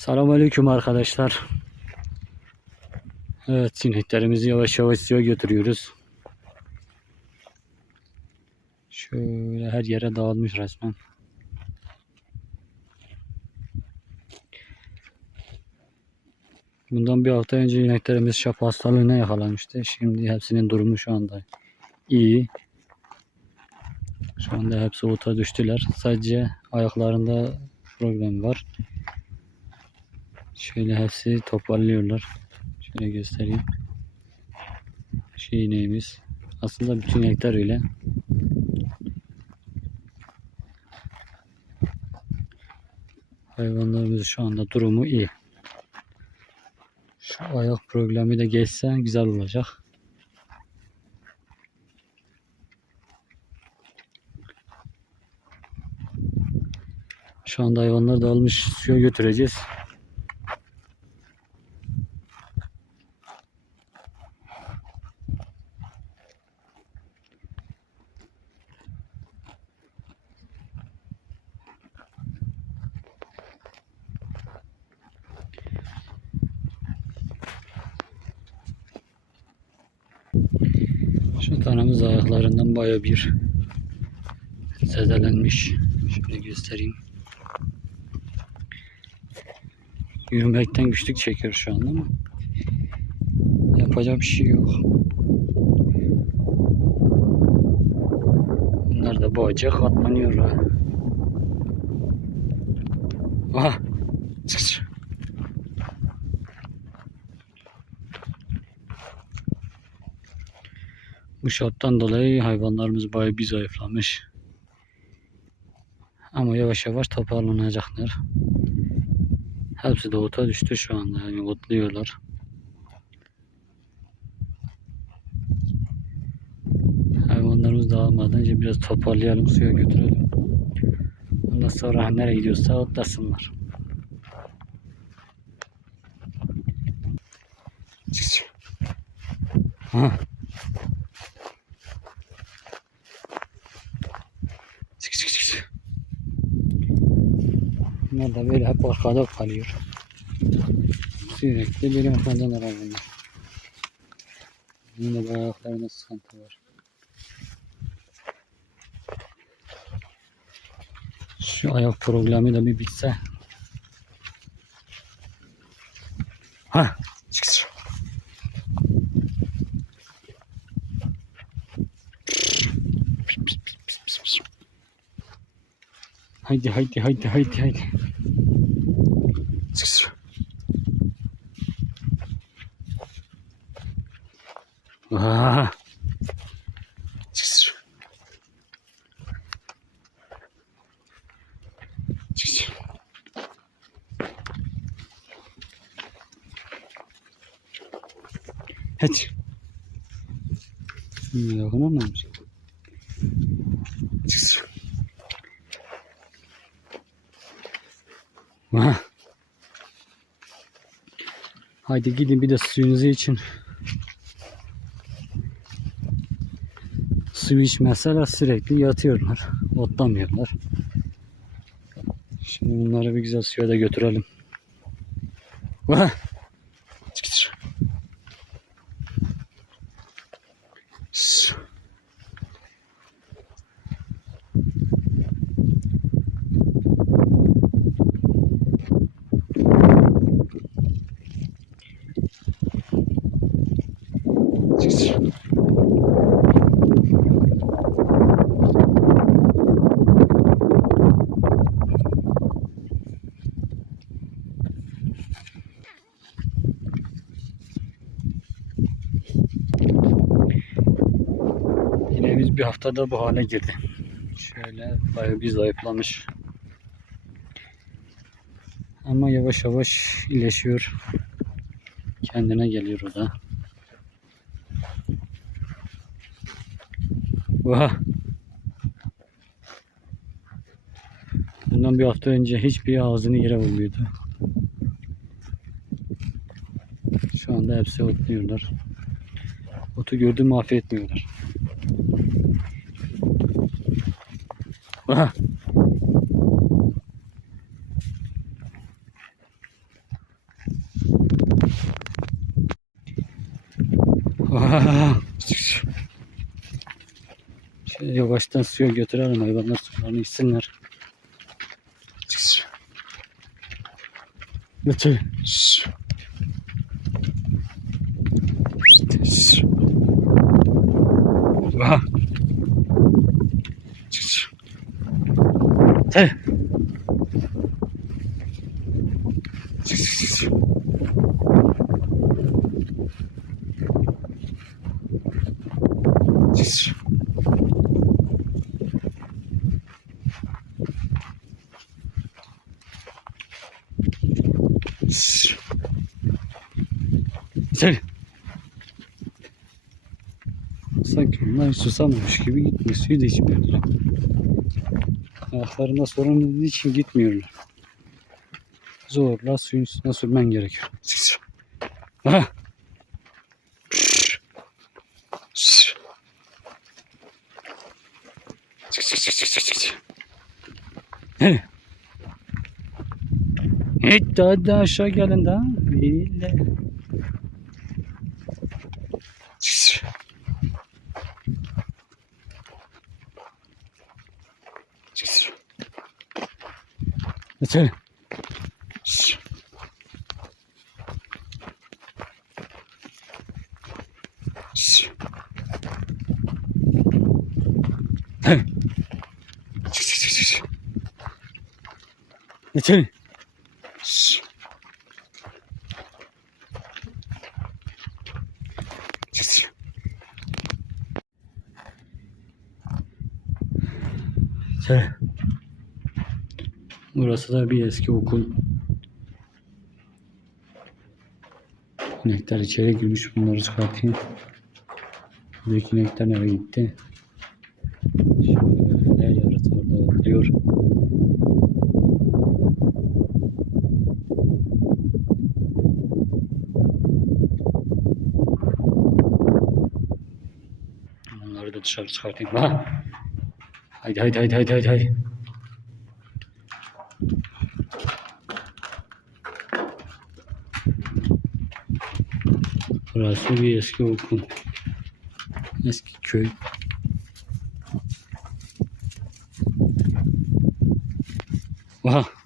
Selamünaleyküm arkadaşlar. Evet sineklerimizi yavaş yavaş suya götürüyoruz. Şöyle her yere dağılmış resmen. Bundan bir hafta önce ineklerimiz şap hastalığına yakalanmıştı. Şimdi hepsinin durumu şu anda iyi. Şu anda hepsi ota düştüler. Sadece ayaklarında problem var. Şöyle hepsi toparlıyorlar. Şöyle göstereyim. Şey ineğimiz. Aslında bütün inekler öyle. Hayvanlarımız şu anda durumu iyi. Şu ayak problemi de geçse güzel olacak. Şu anda hayvanlar dağılmış suya götüreceğiz. Tanemiz ayaklarından baya bir zedelenmiş. Şöyle göstereyim. Yürümekten güçlük çekiyor şu anda ama yapacak bir şey yok. Bunlar da boğacak atlanıyorlar. Aha! Çık çık. Bu şarttan dolayı hayvanlarımız bayağı bir zayıflamış. Ama yavaş yavaş toparlanacaklar. Hepsi de ota düştü şu anda. Yani otluyorlar. Hayvanlarımız dağılmadan önce biraz toparlayalım suya götürelim. Ondan sonra nereye gidiyorsa otlasınlar. Çık çık. Ha. Çık çık çık. çık. Bunlar da böyle hep arkada kalıyor. Sürekli arkamdan arar bunlar. Bunun da bu ayaklarında sıkıntı var. Şu ayak problemi de bir bitse. Ha, Haydi haydi haydi haydi haydi. Çık çık. Aa. Çık çık. Çık çık. Hadi. Hmm, dokunamamış. Çık çık. Aha. Haydi gidin bir de suyunuzu için. Su içmezseler sürekli yatıyorlar. Otlamıyorlar. Şimdi bunları bir güzel suya da götürelim. Vah! Çık bir haftada bu hale girdi. Şöyle bayağı bir zayıflamış. Ama yavaş yavaş iyileşiyor. Kendine geliyor o da. Vah. Bundan bir hafta önce hiçbir ağzını yere vurmuyordu. Şu anda hepsi otluyorlar. Otu gördüğüm mahvetmiyorlar. Aha. Şöyle yavaştan suya götürelim hayvanlar sularını içsinler. Götür. Güzel. Sanki bunlar susamamış gibi gitmiyor. Suyu da içmiyorlar. Ayaklarında sorun olduğu için gitmiyorlar. Zorla suyun üstüne sürmen gerekiyor. Aha. Çık çık çık çık çık çık. Nereye? Hiç daha da aşağı gelin daha. İlle. 저 이천 자 Burası da bir eski okul. İnekler içeri girmiş. Bunları çıkartayım. Buradaki inekler nereye gitti? Şöyle yarısı orada otluyor. Bunları da dışarı çıkartayım. Ha? Haydi haydi haydi haydi haydi. Burası bir eski okul. Eski köy. Oha.